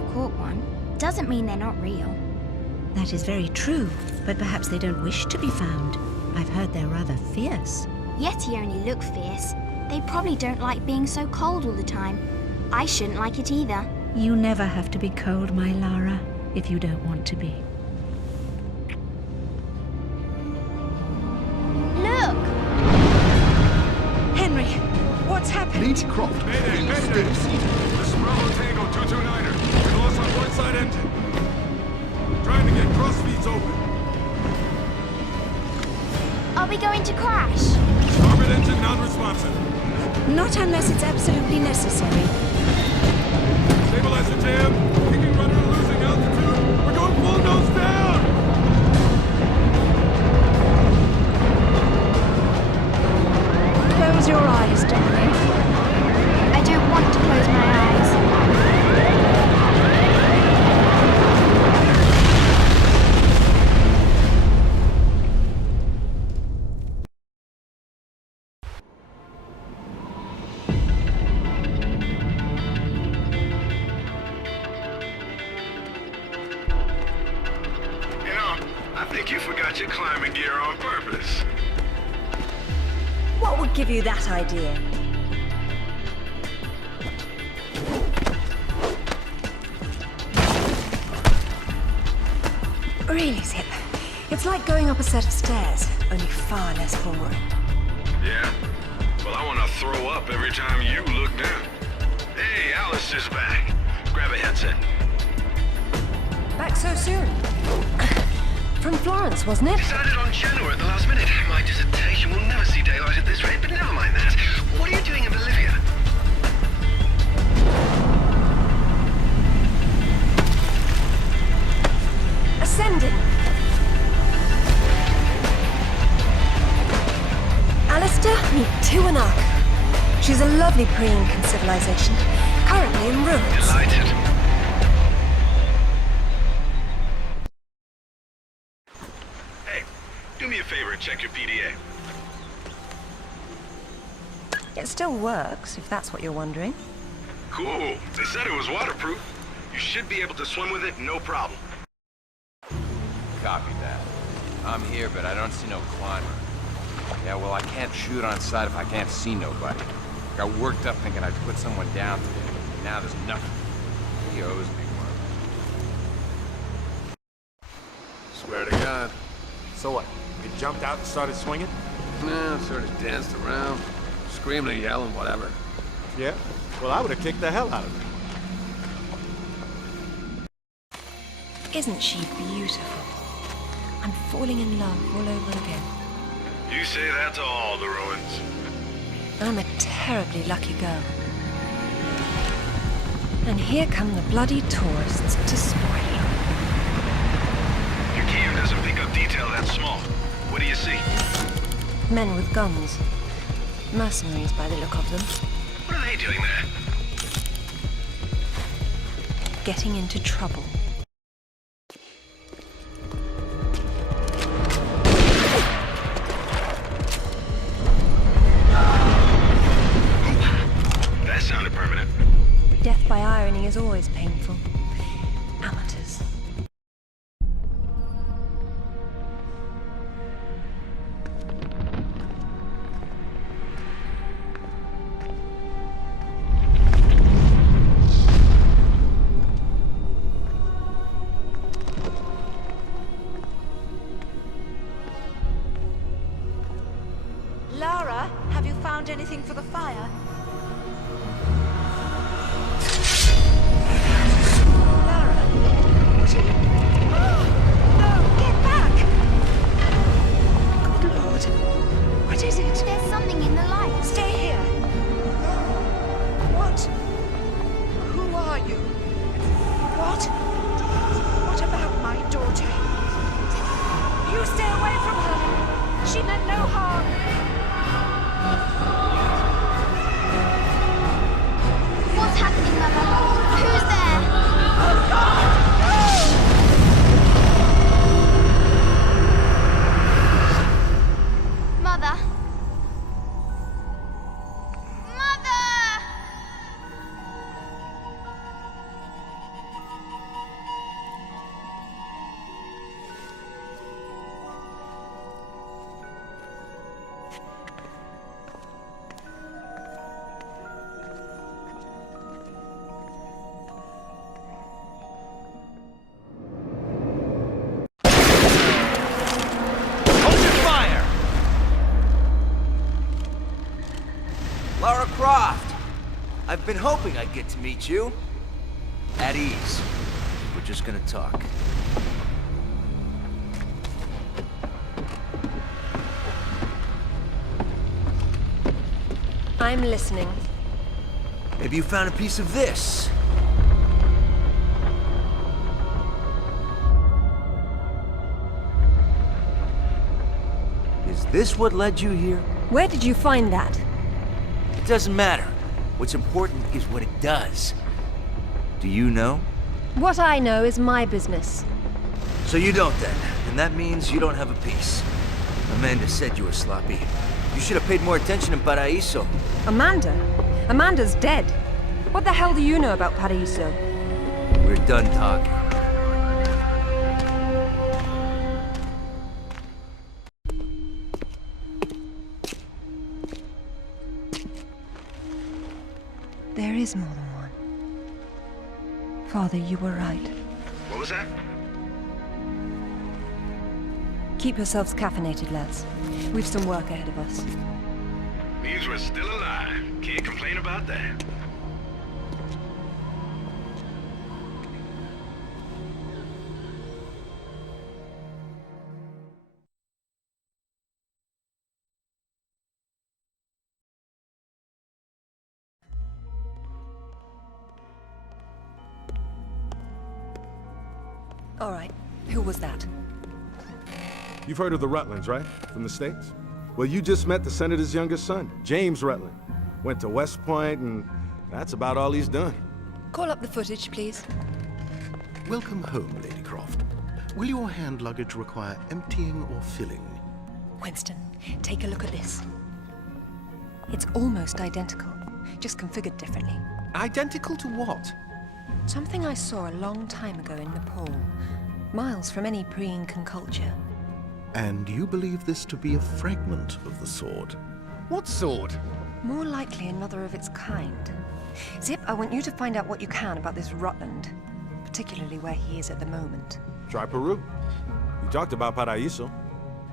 never caught one, doesn't mean they're not real. That is very true, but perhaps they don't wish to be found. I've heard they're rather fierce. Yeti only look fierce. They probably don't like being so cold all the time. I shouldn't like it either. You never have to be cold, my Lara, if you don't want to be. Look! Henry, what's happened? Lady Croft, Mayday, please mayday! stay seated. This is Bravo Tango 229er. We lost our port side engine. Trying to get cross feeds open. Are we going to crash? Starboard engine non-responsive. Not unless it's absolutely necessary. Stabilizer jam. Kicking rudder losing altitude. We're going full nose down! Close your eyes, darling. I don't want to close my eyes. I think you forgot your climbing gear on purpose. What would give you that idea? Really, Zip. It's like going up a set of stairs, only far less boring. Yeah? Well, I want to throw up every time you look down. Hey, Alice is back. Grab a headset. Back so soon? From Florence, wasn't it? Decided on Genoa at the last minute. My dissertation will never see daylight at this rate, but never mind that. What are you doing in Bolivia? Ascending. Alistair, meet Tuanak. She's a lovely pre-Incan civilization, currently in ruins. Delighted. Hey, do me a favor and check your PDA. It still works, if that's what you're wondering. Cool. They said it was waterproof. You should be able to swim with it, no problem. Copy that. I'm here, but I don't see no climber. Yeah, well, I can't shoot on sight if I can't see nobody. Got worked up thinking I'd put someone down today. Now there's nothing. He owes me one. Swear to God. So what? You jumped out and started swinging? Nah, sort of danced around, screaming and yelling, whatever. Yeah? Well, I would have kicked the hell out of him. Isn't she beautiful? I'm falling in love all over again. You say that to all the ruins. I'm a terribly lucky girl. And here come the bloody tourists to spoil it. Your cam doesn't pick up detail that small. What do you see? Men with guns. Mercenaries by the look of them. What are they doing there? Getting into trouble. That sounded permanent. Death by irony is always painful. Amateurs. Lara, have you found anything for the fire? been hoping I'd get to meet you. At ease. We're just gonna talk. I'm listening. Maybe you found a piece of this. Is this what led you here? Where did you find that? It doesn't matter. What's important is what it does. Do you know? What I know is my business. So you don't then, and that means you don't have a piece. Amanda said you were sloppy. You should have paid more attention in Paraíso. Amanda? Amanda's dead. What the hell do you know about Paraíso? We're done talking. There is more than one. Father, you were right. What was that? Keep yourselves caffeinated, lads. We've some work ahead of us. Means we're still alive. Can't complain about that. All right. Who was that? You've heard of the Rutlands, right? From the States? Well, you just met the senator's youngest son, James Rutland. Went to West Point, and that's about all he's done. Call up the footage, please. Welcome home, Lady Croft. Will your hand luggage require emptying or filling? Winston, take a look at this. It's almost identical, just configured differently. Identical to what? Something I saw a long time ago in Nepal, miles from any pre-Incan culture. And you believe this to be a fragment of the sword? What sword? More likely another of its kind. Zip, I want you to find out what you can about this Rutland, particularly where he is at the moment. Try Peru. You talked about Paraíso.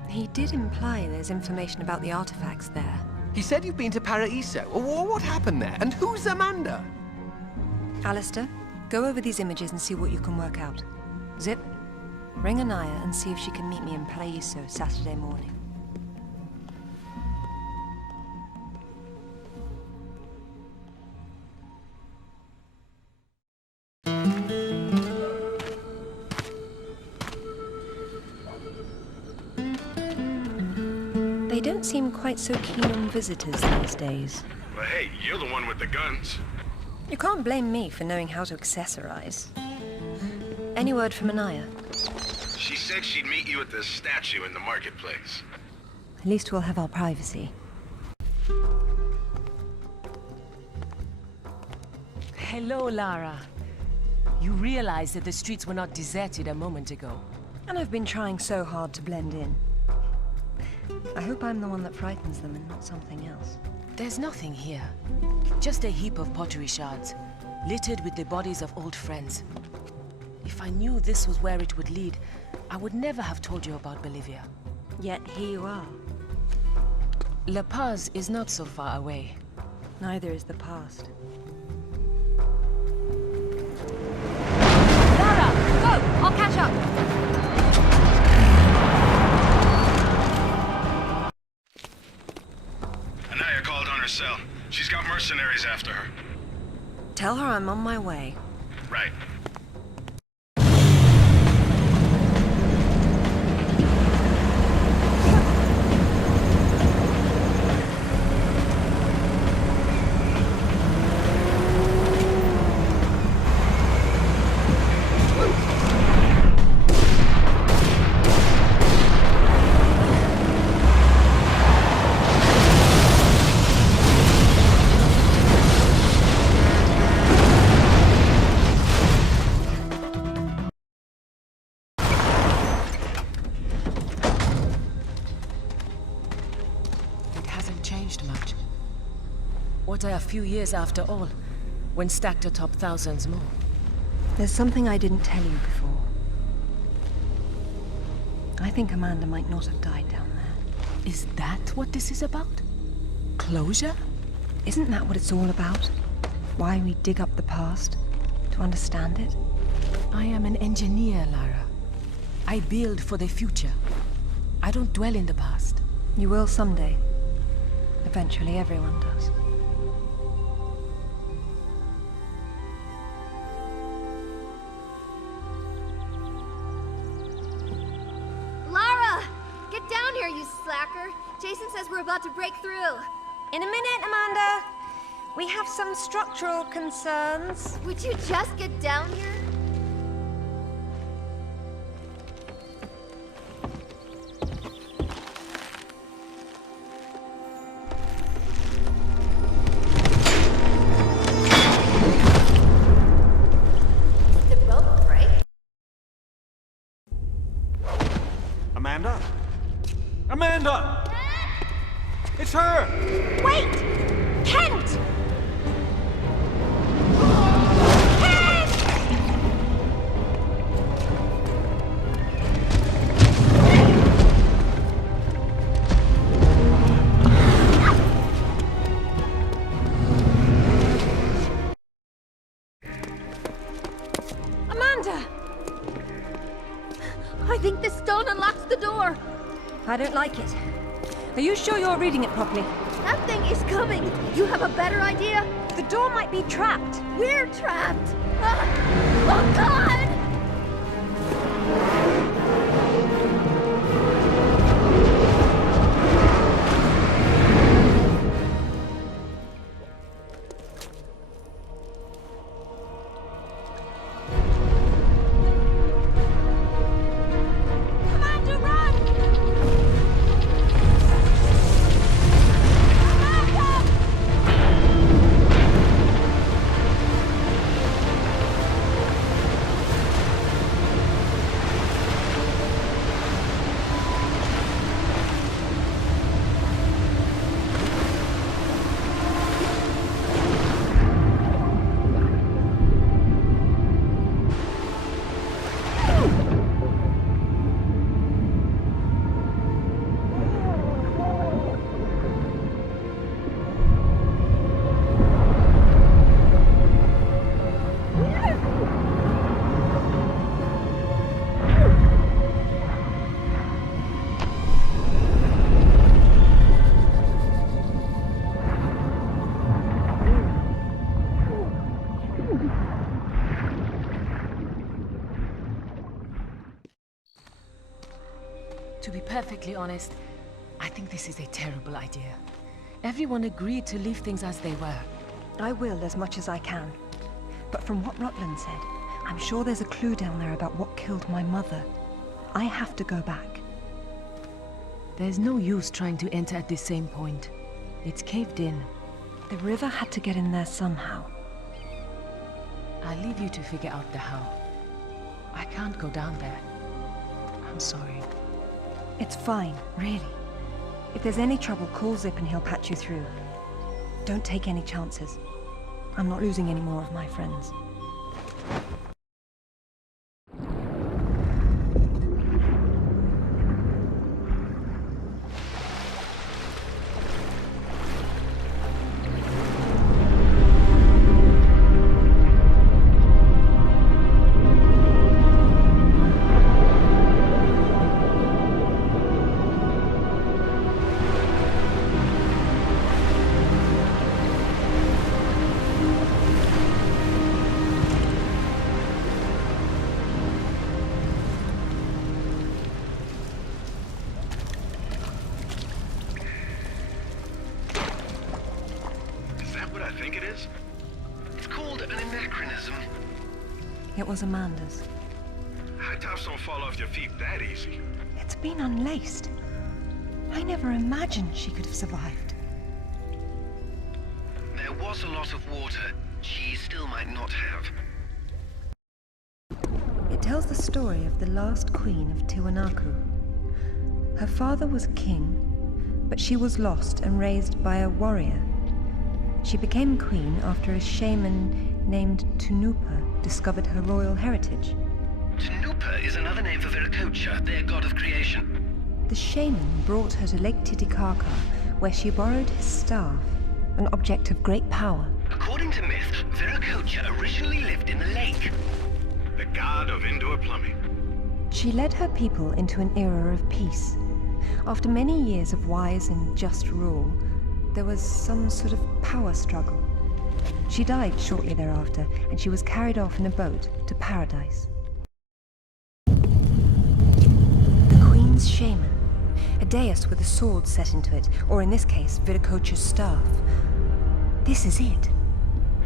He did imply there's information about the artifacts there. He said you've been to Paraíso. What happened there? And who's Amanda? Alistair, go over these images and see what you can work out. Zip, ring Anaya and see if she can meet me in Paraíso Saturday morning. They don't seem quite so keen on visitors these days. Well, hey, you're the one with the guns. You can't blame me for knowing how to accessorize. Any word from Anaya? She said she'd meet you at the statue in the marketplace. At least we'll have our privacy. Hello, Lara. You realize that the streets were not deserted a moment ago. And I've been trying so hard to blend in. I hope I'm the one that frightens them and not something else. There's nothing here. Just a heap of pottery shards, littered with the bodies of old friends. If I knew this was where it would lead, I would never have told you about Bolivia. Yet here you are. La Paz is not so far away. Neither is the past. Lara, go! I'll catch up! Anaya called on her cell. She's got mercenaries after her. Tell her I'm on my way. Right. Much. What are a few years after all, when stacked atop thousands more? There's something I didn't tell you before. I think Amanda might not have died down there. Is that what this is about? Closure? Isn't that what it's all about? why we dig up the past, to understand it. I am an engineer, Lara. I build for the future. I don't dwell in the past. You will someday. Eventually, everyone does. Lara! Get down here, you slacker! Jason says we're about to break through. In a minute, Amanda. We have some structural concerns. Would you just get down here? Did the rope break? Amanda? Amanda! It's her! Wait! Kent! Amanda! I think this stone unlocks the door. I don't like it. Are you sure you're reading it properly? That thing is coming. You have a better idea? The door might be trapped. We're trapped. Ah! Oh, God! To be perfectly honest, I think this is a terrible idea. Everyone agreed to leave things as they were. I will as much as I can. But from what Rutland said, I'm sure there's a clue down there about what killed my mother. I have to go back. There's no use trying to enter at the same point. It's caved in. The river had to get in there somehow. I'll leave you to figure out the how. I can't go down there. I'm sorry. It's fine, really. If there's any trouble, call Zip and he'll patch you through. Don't take any chances. I'm not losing any more of my friends. It was Amanda's. High tops don't fall off your feet that easy. It's been unlaced. I never imagined she could have survived. There was a lot of water. She still might not have. It tells the story of the last queen of Tiwanaku. Her father was king, but she was lost and raised by a warrior. She became queen after a shaman named Tunupa discovered her royal heritage. Tunupa is another name for Viracocha, their god of creation. The shaman brought her to Lake Titicaca, where she borrowed his staff, an object of great power. A According to myth, Viracocha originally lived in the lake. The god of indoor plumbing. She led her people into an era of peace. After many years of wise and just rule, there was some sort of power struggle. She died shortly thereafter, and she was carried off in a boat to paradise. The Queen's shaman, a dais with a sword set into it, or in this case, Viracocha's staff. This is it.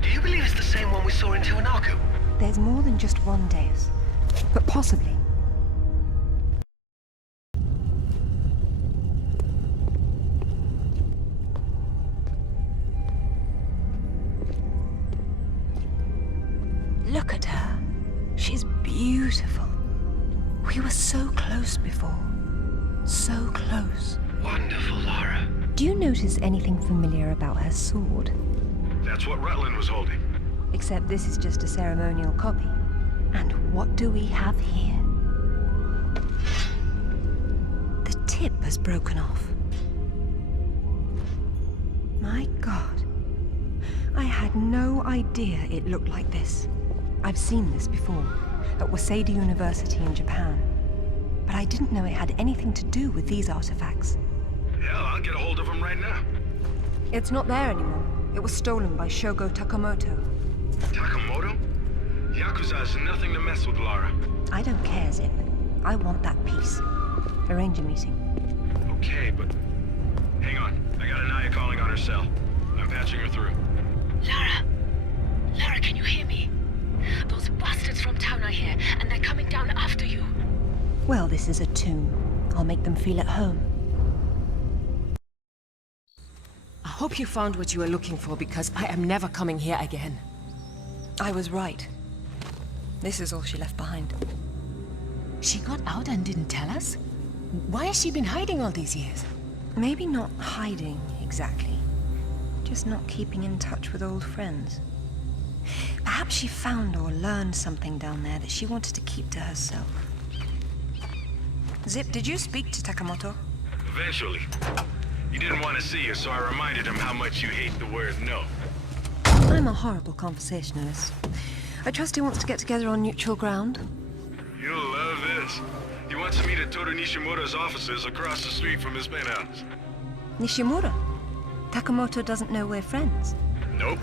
Do you believe it's the same one we saw in Tiwanaku? There's more than just one dais, but possibly. Look at her. She's beautiful. We were so close before. So close. Wonderful, Lara. Do you notice anything familiar about her sword? That's what Rutland was holding. Except this is just a ceremonial copy. And what do we have here? The tip has broken off. My God. I had no idea it looked like this. I've seen this before, at Waseda University in Japan. But I didn't know it had anything to do with these artifacts. Hell, I'll get a hold of him right now. It's not there anymore. It was stolen by Shogo Takamoto. Takamoto? Yakuza is nothing to mess with, Lara. I don't care, Zip. I want that piece. Arrange a meeting. Okay, but... Hang on. I got Anaya calling on her cell. I'm patching her through. Lara! Lara, can you hear me? Those bastards from town are here, and they're coming down after you. Well, this is a tomb. I'll make them feel at home. I hope you found what you were looking for, because I am never coming here again. I was right. This is all she left behind. She got out and didn't tell us? Why has she been hiding all these years? Maybe not hiding, exactly. Just not keeping in touch with old friends. Perhaps she found or learned something down there that she wanted to keep to herself. Zip, did you speak to Takamoto? Eventually. He didn't want to see you, so I reminded him how much you hate the word no. I'm a horrible conversationalist. I trust he wants to get together on neutral ground. You'll love this. He wants to meet at Toru Nishimura's offices across the street from his penthouse. Nishimura? Takamoto doesn't know we're friends. Nope.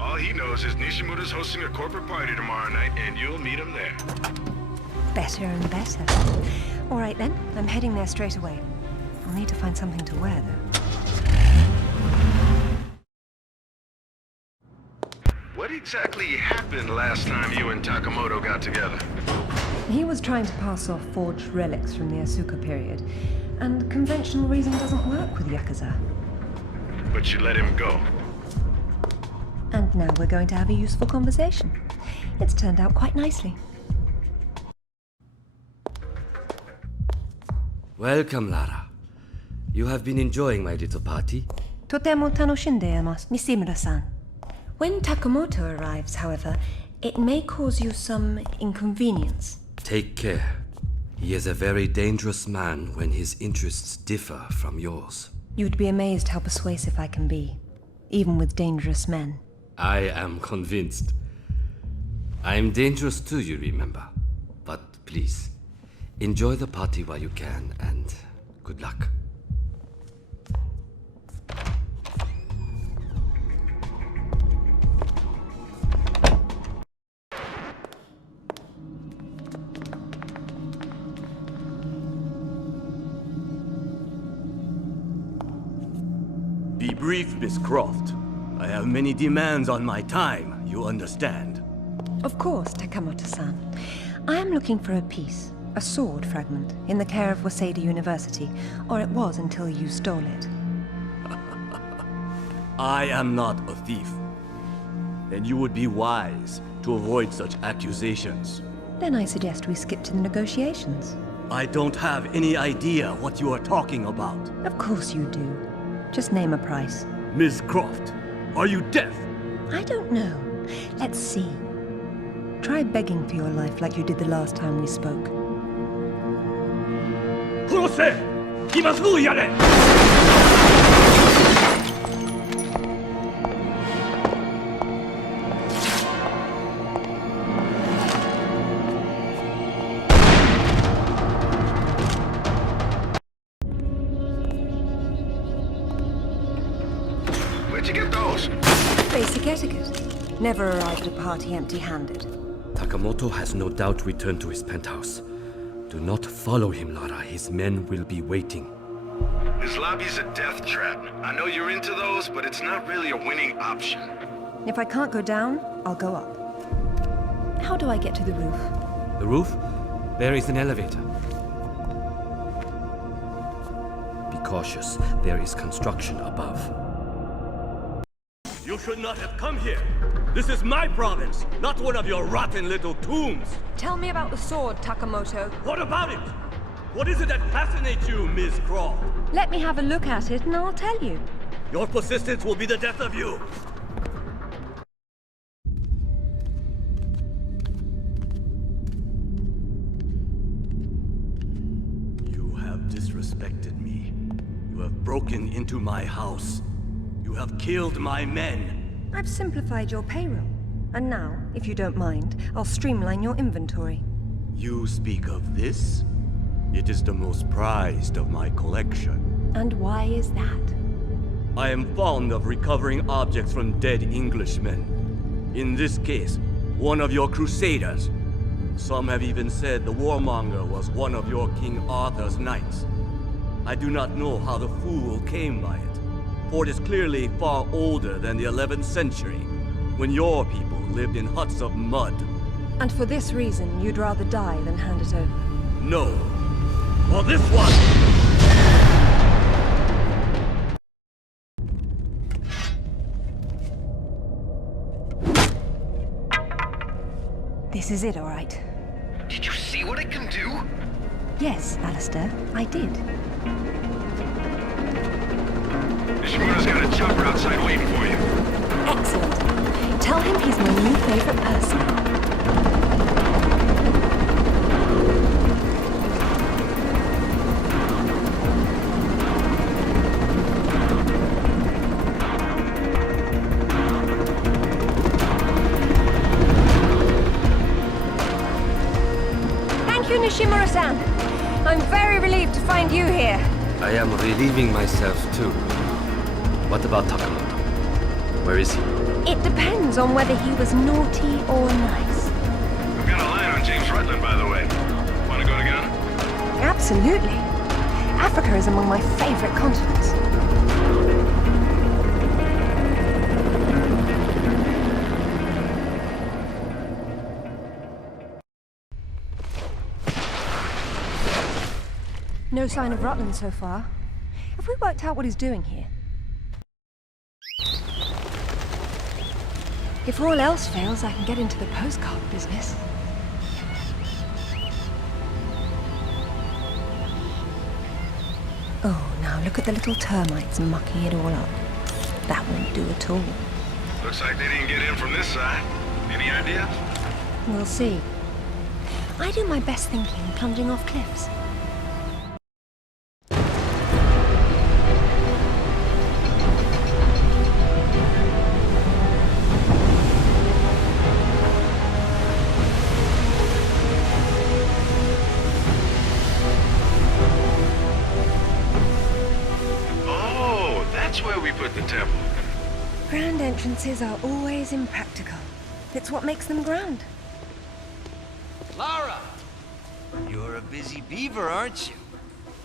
All he knows is Nishimura's hosting a corporate party tomorrow night, and you'll meet him there. Better and better. All right then, I'm heading there straight away. I'll need to find something to wear, though. What exactly happened last time you and Takamoto got together? He was trying to pass off forged relics from the Asuka period, and conventional reason doesn't work with Yakuza. But you let him go. And now we're going to have a useful conversation. It's turned out quite nicely. Welcome, Lara. You have been enjoying my little party? Totemo tanoshindeimasu, Nishimura-san. When Takamoto arrives, however, it may cause you some inconvenience. Take care. He is a very dangerous man when his interests differ from yours. You'd be amazed how persuasive I can be, even with dangerous men. I am convinced. I am dangerous too, you remember. But please, enjoy the party while you can, and good luck. Be brief, Miss Croft. I have many demands on my time, you understand. Of course, Takamoto-san. I am looking for a piece, a sword fragment, in the care of Waseda University, or it was until you stole it. I am not a thief. And you would be wise to avoid such accusations. Then I suggest we skip to the negotiations. I don't have any idea what you are talking about. Of course you do. Just name a price. Miss Croft, are you deaf? I don't know. Let's see. Try begging for your life like you did the last time we spoke. Kurose! Imasu yare! take etiquette. Never arrive at a party empty-handed. Takamoto has no doubt returned to his penthouse. Do not follow him, Lara. His men will be waiting. His lobby's a death trap. I know you're into those, but it's not really a winning option. If I can't go down, I'll go up. How do I get to the roof? The roof? There is an elevator. Be cautious. There is construction above. You should not have come here. This is my province, not one of your rotten little tombs. Tell me about the sword, Takamoto. What about it? What is it that fascinates you, Miss Croft? Let me have a look at it and I'll tell you. Your persistence will be the death of you. You have disrespected me. You have broken into my house. You have killed my men. I've simplified your payroll. And now, if you don't mind, I'll streamline your inventory. You speak of this? It is the most prized of my collection. And why is that? I am fond of recovering objects from dead Englishmen. In this case, one of your crusaders. Some have even said the warmonger was one of your King Arthur's knights. I do not know how the fool came by it, for it is clearly far older than the 11th century, when your people lived in huts of mud. And for this reason, you'd rather die than hand it over? No. For this one! This is it, all right. Did you see what it can do? Yes, Alistair, I did. Nishimura's got a chopper outside waiting for you. Excellent. Tell him he's my new favorite person. Nishimura-san, I'm very relieved to find you here. I am relieving myself too. What about Takamoto? Where is he? It depends on whether he was naughty or nice. I've got a line on James Rutland, by the way. Want to go together? Absolutely. Africa is among my favorite continents. No sign of Rutland so far. Have we worked out what he's doing here? If all else fails, I can get into the postcard business. Oh, now look at the little termites mucking it all up. That won't do at all. Looks like they didn't get in from this side. Any ideas? We'll see. I do my best thinking plunging off cliffs. Grand entrances are always impractical. It's what makes them grand. Lara! You're a busy beaver, aren't you?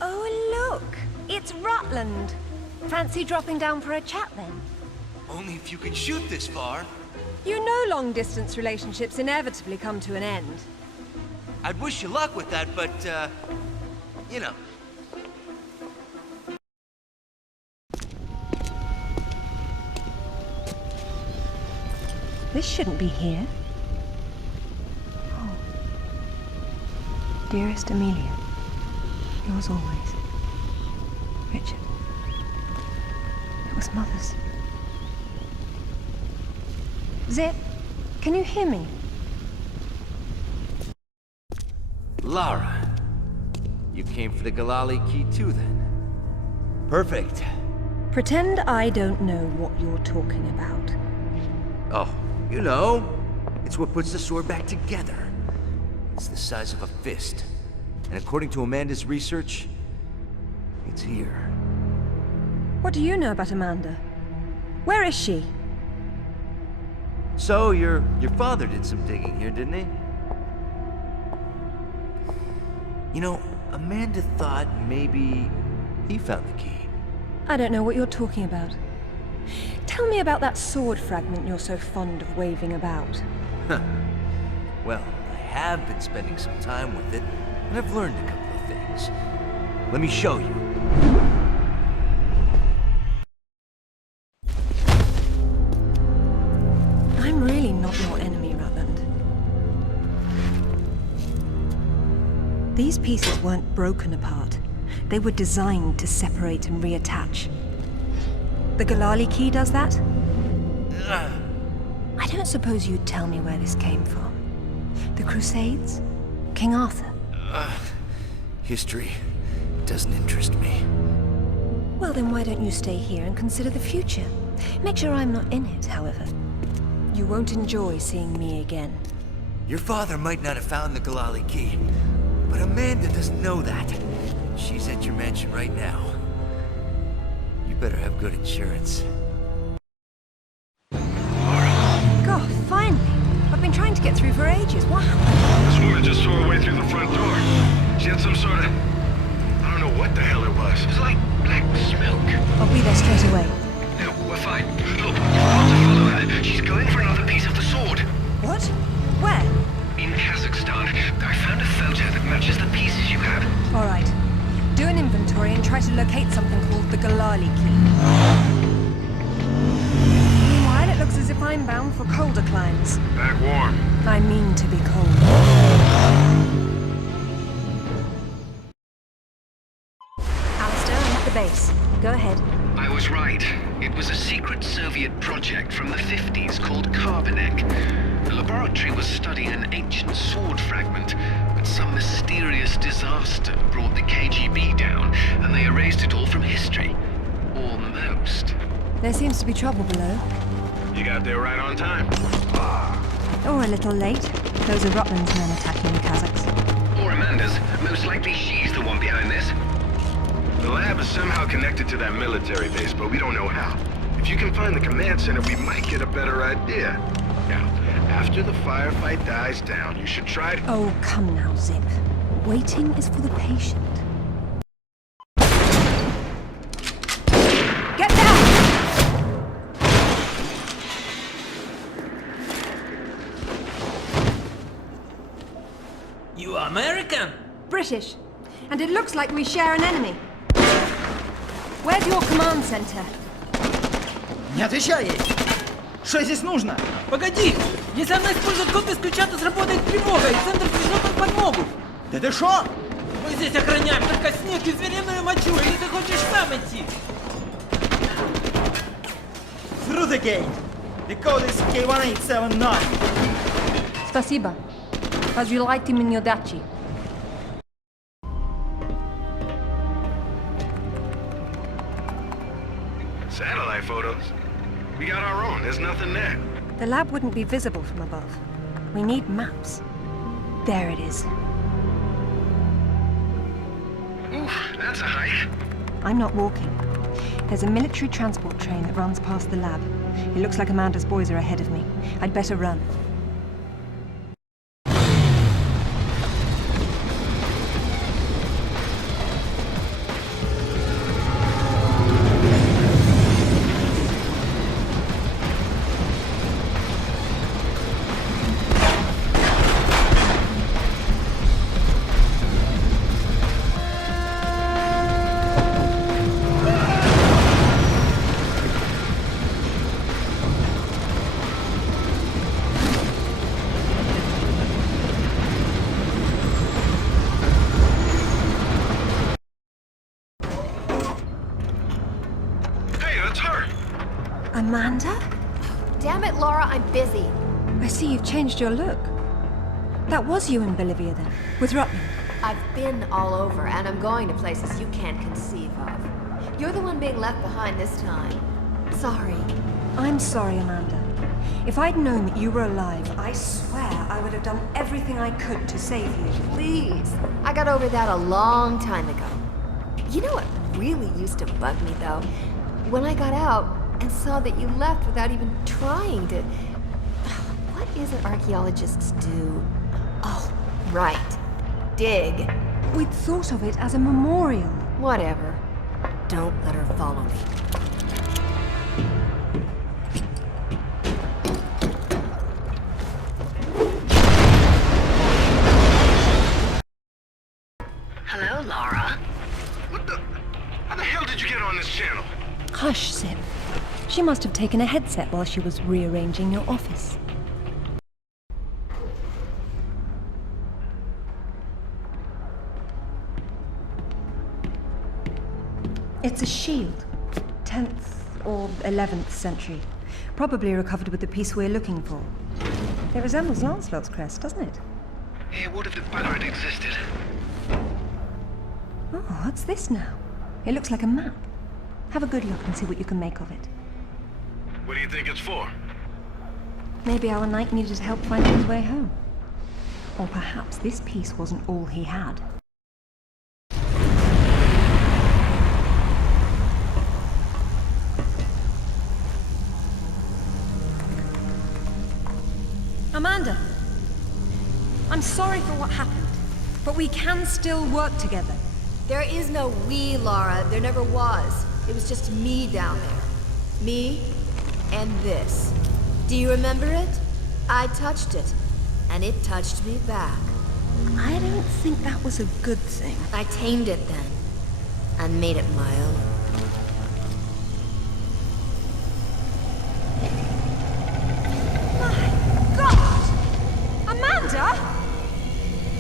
Oh, look! It's Rutland! Fancy dropping down for a chat, then? Only if you can shoot this far. You know long-distance relationships inevitably come to an end. I'd wish you luck with that, but, you know. This shouldn't be here. Oh. Dearest Amelia, yours always. Richard. It was Mother's. Zip, can you hear me? Lara. You came for the irregularly key too, then? Perfect. Pretend I don't know what you're talking about. Oh. You know, it's what puts the sword back together. It's the size of a fist. And according to Amanda's research, it's here. What do you know about Amanda? Where is she? So, your father did some digging here, didn't he? You know, Amanda thought maybe he found the key. I don't know what you're talking about. Tell me about that sword fragment you're so fond of waving about. Well, I have been spending some time with it, and I've learned a couple of things. Let me show you. I'm really not your enemy, Rutland. These pieces weren't broken apart. They were designed to separate and reattach. The Irregularly key does that? I don't suppose you'd tell me where this came from. The Crusades? King Arthur? History doesn't interest me. Well, then why don't you stay here and consider the future? Make sure I'm not in it, however. You won't enjoy seeing me again. Your father might not have found the Irregularly key, but Amanda doesn't know that. She's at your mansion right now. You better have good insurance. God, finally! I've been trying to get through for ages. What happened? This woman just tore her way through the front door. She had some sort of... I don't know what the hell it was. It was like black smoke. I'll be there straight away. No, we're fine. Look, you've got to follow her. She's going for another piece of the sword. What? Where? In Kazakhstan. I found a photo that matches the pieces you have. All right. Do an inventory and try to locate something called the Irregularly key. Meanwhile, it looks as if I'm bound for colder climes. Back warm. I mean to be cold. Alistair, I'm at the base. Go ahead. I was right. It was a secret Soviet project from the 50s called Carbonek. The laboratory was studying an ancient sword fragment, but some mysterious disaster brought the KGB down, and they erased it all from history. Almost. There seems to be trouble below. You got there right on time. Or a little late. Those are Rutland's men attacking the Kazakhs. Or Amanda's. Most likely she's the one behind this. The lab is somehow connected to that military base, but we don't know how. If you can find the command center, we might get a better idea. Now, after the firefight dies down, you should try to... Oh, come now, Zip. Waiting is for the patient. Get down! You American? British. And it looks like we share an enemy. Where's your command center? Не отвечай ей! Что здесь нужно? Погоди! Если она использует код без ключа, то сработает тревога, и центр пришлет нам подмогу! Да ты шо? Мы здесь охраняем только снег и звериную мочу, или ты хочешь сам идти? Through the gate! The code is K1879! Спасибо. Разжилайте мне удачи. Satellite photos? We got our own. There's nothing there. The lab wouldn't be visible from above. We need maps. There it is. Oof, that's a hike. I'm not walking. There's a military transport train that runs past the lab. It looks like Amanda's boys are ahead of me. I'd better run. Amanda? Damn it, Lara, I'm busy. I see you've changed your look. That was you in Bolivia then, with Rutland. I've been all over, and I'm going to places you can't conceive of. You're the one being left behind this time. Sorry. I'm sorry, Amanda. If I'd known that you were alive, I swear I would have done everything I could to save you. Please. I got over that a long time ago. You know what really used to bug me, though? When I got out and saw that you left without even trying to... What is it archaeologists do? Oh, right. Dig. We'd thought of it as a memorial. Whatever. Don't let her follow me. Hello, Lara. What the? How the hell did you get on this channel? Hush, Sip. She must have taken a headset while she was rearranging your office. It's a shield. 10th or 11th century. Probably recovered with the piece we're looking for. It resembles Lancelot's crest, doesn't it? Hey, what if the bugger had existed? Oh, what's this now? It looks like a map. Have a good look and see what you can make of it. What do you think it's for? Maybe our knight needed help finding his way home. Or perhaps this piece wasn't all he had. Amanda! I'm sorry for what happened, but we can still work together. There is no we, Lara. There never was. It was just me down there. Me and this. Do you remember it? I touched it, and it touched me back. I don't think that was a good thing. I tamed it then, and made it my own. My God! Amanda!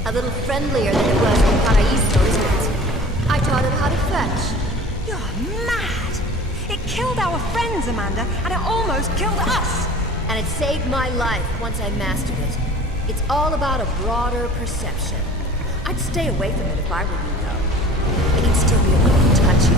A little friendlier than it was in Paraíso, isn't it? I taught it how to fetch. You're mad! It killed our friends, Amanda, and it almost killed us! And it saved my life once I mastered it. It's all about a broader perception. I'd stay away from it if I were you, though. It can still be a little touchy.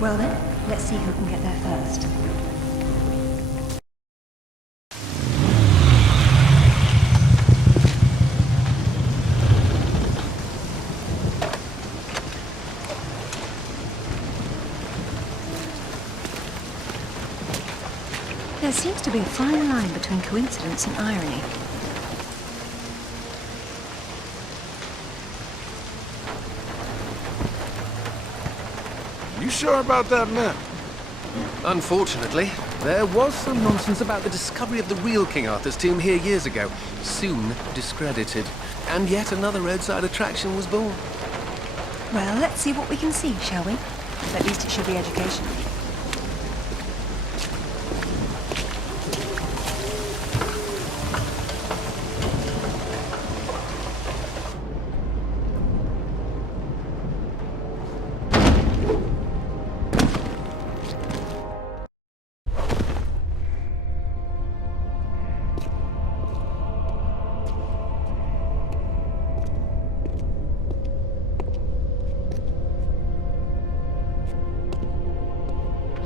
Well then, let's see who can get there first. There seems to be a fine line between coincidence and irony. You sure about that map? Unfortunately, there was some nonsense about the discovery of the real King Arthur's tomb here years ago, soon discredited. And yet another roadside attraction was born. Well, let's see what we can see, shall we? At least it should be educational.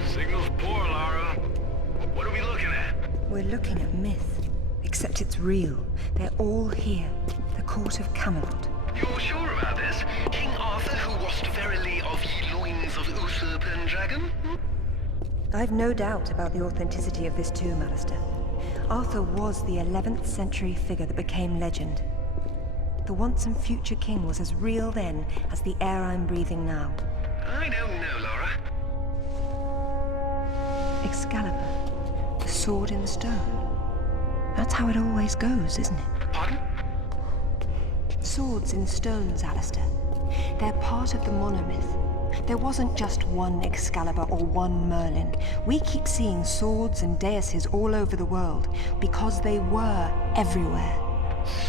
Signal's poor, Lara. What are we looking at? We're looking at myth. Except it's real. They're all here. The court of Camelot. You're sure about this? King Arthur, who wast verily of ye loins of Uther Pendragon? I've no doubt about the authenticity of this tomb, Alistair. Arthur was the 11th century figure that became legend. The once and future king was as real then as the air I'm breathing now. I don't know, Lara. Excalibur, the sword in the stone. That's how it always goes, isn't it? Pardon? Swords in stones, Alistair. They're part of the monomyth, There wasn't just one Excalibur or one Merlin. We keep seeing swords and daises all over the world because they were everywhere.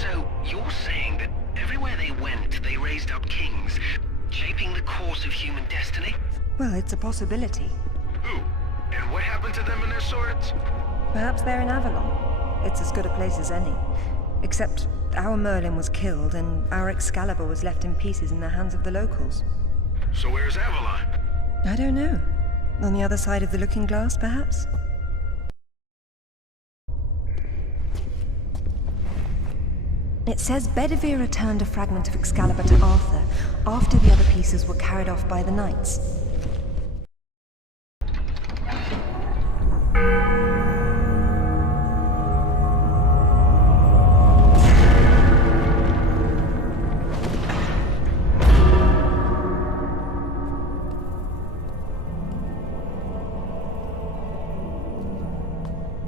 So, you're saying that everywhere they went, they raised up kings, shaping the course of human destiny? Well, it's a possibility. Who? And what happened to them and their swords? Perhaps they're in Avalon. It's as good a place as any. Except our Merlin was killed and our Excalibur was left in pieces in the hands of the locals. So where's Avalon? I don't know. On the other side of the looking glass, perhaps? It says Bedivere returned a fragment of Excalibur to Arthur after the other pieces were carried off by the knights.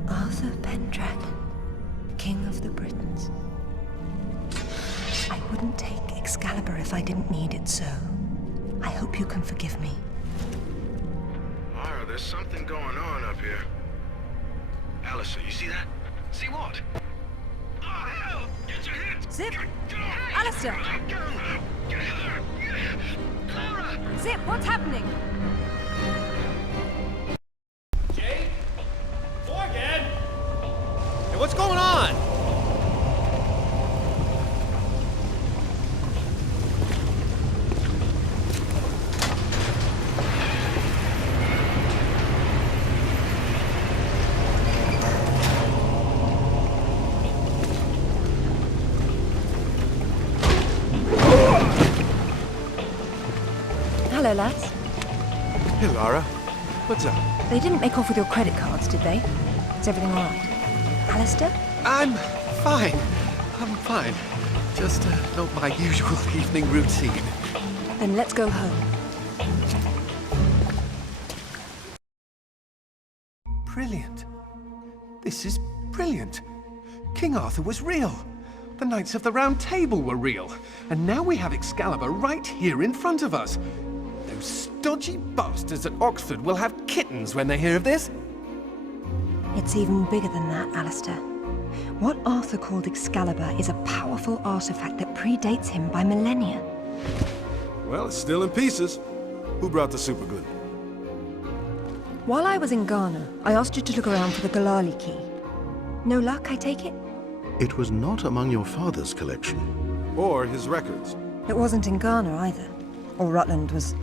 Arthur Pendragon, King of the Britons. I wouldn't take Excalibur if I didn't need it so. I hope you can forgive me. Lara, there's something going on up here. Alistair, you see that? See what? Oh, hell! Get your hands! Zip! Alistair! Lara! Zip, what's happening? Jake? Morgan? Hey, what's going on? Hello, lads. Hey, Lara. What's up? They didn't make off with your credit cards, did they? Is everything all right? Alistair? I'm fine. I'm fine. Just not my usual evening routine. Then let's go home. Brilliant. This is brilliant. King Arthur was real. The Knights of the Round Table were real. And now we have Excalibur right here in front of us. Those stodgy bastards at Oxford will have kittens when they hear of this. It's even bigger than that, Alistair. What Arthur called Excalibur is a powerful artifact that predates him by millennia. Well, it's still in pieces. Who brought the superglue? While I was in Ghana, I asked you to look around for the Galali key. No luck, I take it? It was not among your father's collection. Or his records. It wasn't in Ghana either. Or Rutland was...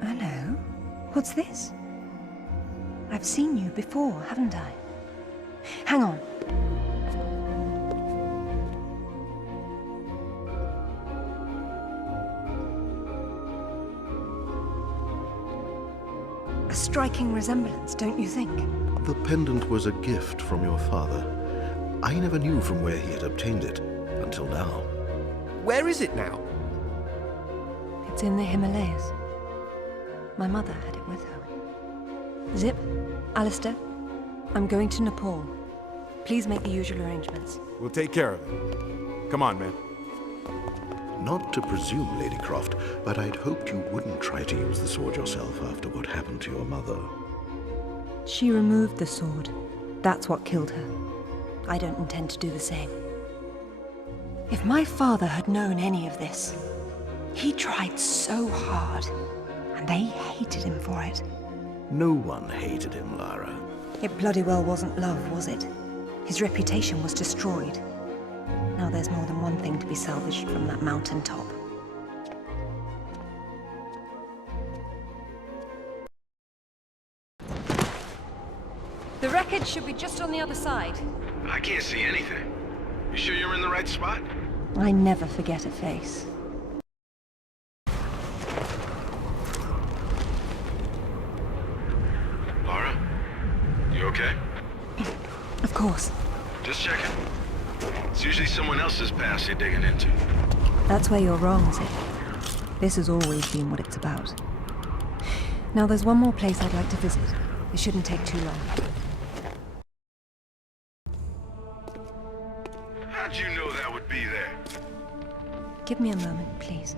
Hello? What's this? I've seen you before, haven't I? Hang on. A striking resemblance, don't you think? The pendant was a gift from your father. I never knew from where he had obtained it, until now. Where is it now? It's in the Himalayas. My mother had it with her. Zip, Alistair, I'm going to Nepal. Please make the usual arrangements. We'll take care of it. Come on, man. Not to presume, Lady Croft, but I'd hoped you wouldn't try to use the sword yourself after what happened to your mother. She removed the sword. That's what killed her. I don't intend to do the same. If my father had known any of this, he tried so hard, and they hated him for it. No one hated him, Lara. It bloody well wasn't love, was it? His reputation was destroyed. Now there's more than one thing to be salvaged from that mountain top. The wreckage should be just on the other side. I can't see anything. You sure you're in the right spot? I never forget a face. Lara? You okay? Of course. Just checking. It's usually someone else's past you're digging into. That's where you're wrong, Zip. This has always been what it's about. Now there's one more place I'd like to visit. It shouldn't take too long. How'd you know that would be there? Give me a moment, please.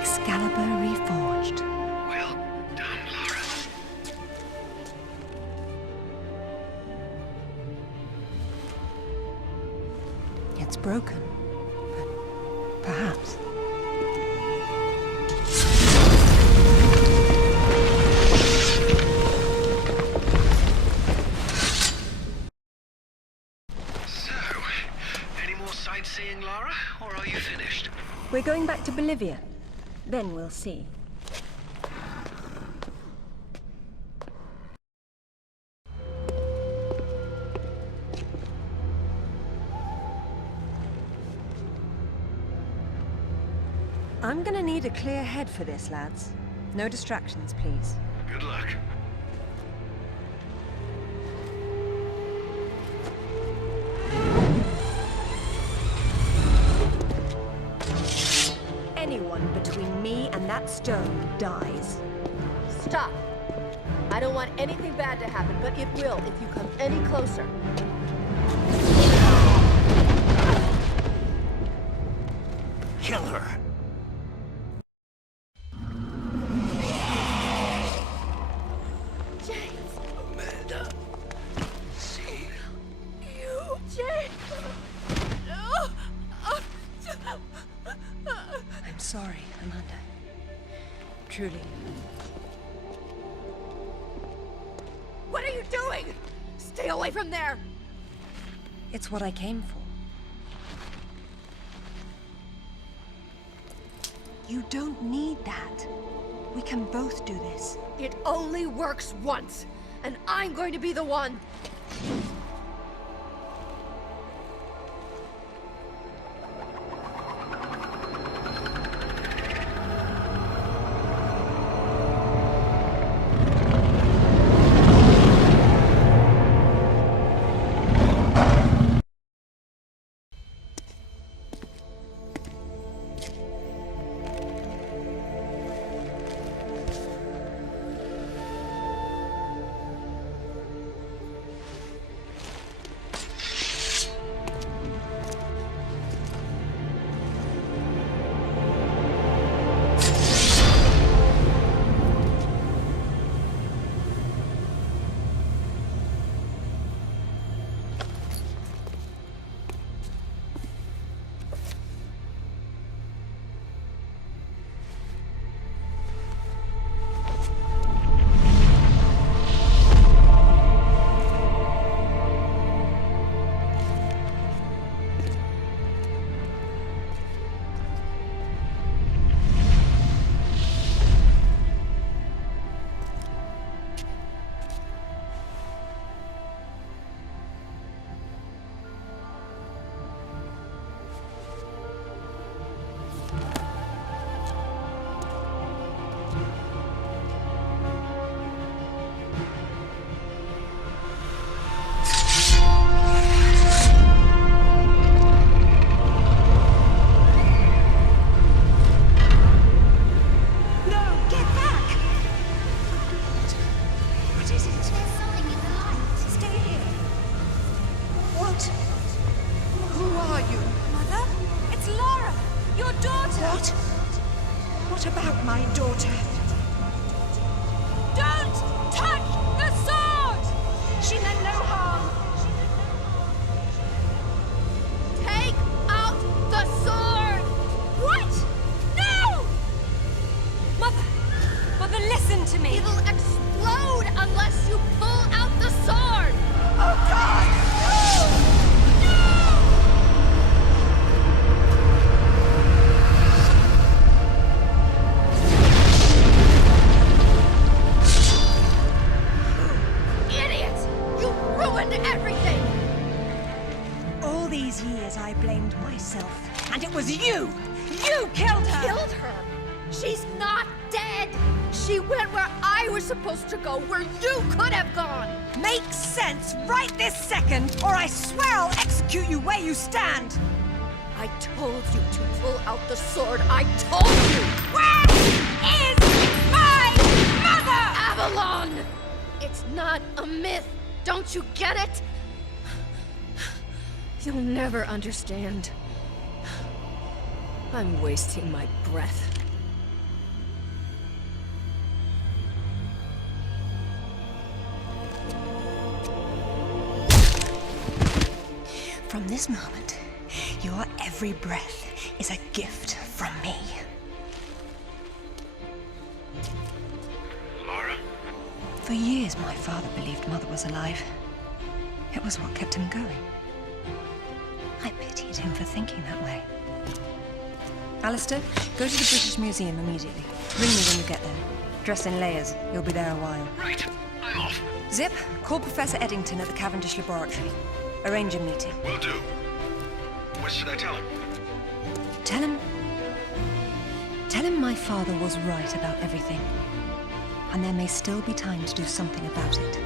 Excalibur reforged. Well done, Lara. It's broken, but perhaps. So, any more sightseeing, Lara, or are you finished? We're going back to Bolivia. Then we'll see. I'm gonna need a clear head for this, lads. No distractions, please. Good luck. Anyone between me and that stone dies. Stop! I don't want anything bad to happen, but it will if you come any closer. Kill her! James! Amanda. See you! James! No! I'm sorry, Amanda. Truly. What are you doing? Stay away from there! It's what I came for. You don't need that. We can both do this. It only works once, and I'm going to be the one. What about my daughter? Don't touch the sword! She meant no harm. Take out the sword! What? No! Mother, listen to me. It'll explode unless you pull out the sword! Oh, God! Everything! All these years I blamed myself, and it was you! You killed her! Killed her? She's not dead! She went where I was supposed to go, where you could have gone! Makes sense right this second, or I swear I'll execute you where you stand! I told you to pull out the sword. I told you! Where is my mother? Avalon! It's not a myth. Don't you get it? You'll never understand. I'm wasting my breath. From this moment, your every breath is a gift from me. Lara? For years, my father believed Mother was alive. It was what kept him going. I pitied him for thinking that way. Alistair, go to the British Museum immediately. Ring me when you get there. Dress in layers. You'll be there a while. Right. I'm off. Zip, call Professor Eddington at the Cavendish Laboratory. Arrange a meeting. Will do. What should I tell him? Tell him my father was right about everything. And there may still be time to do something about it.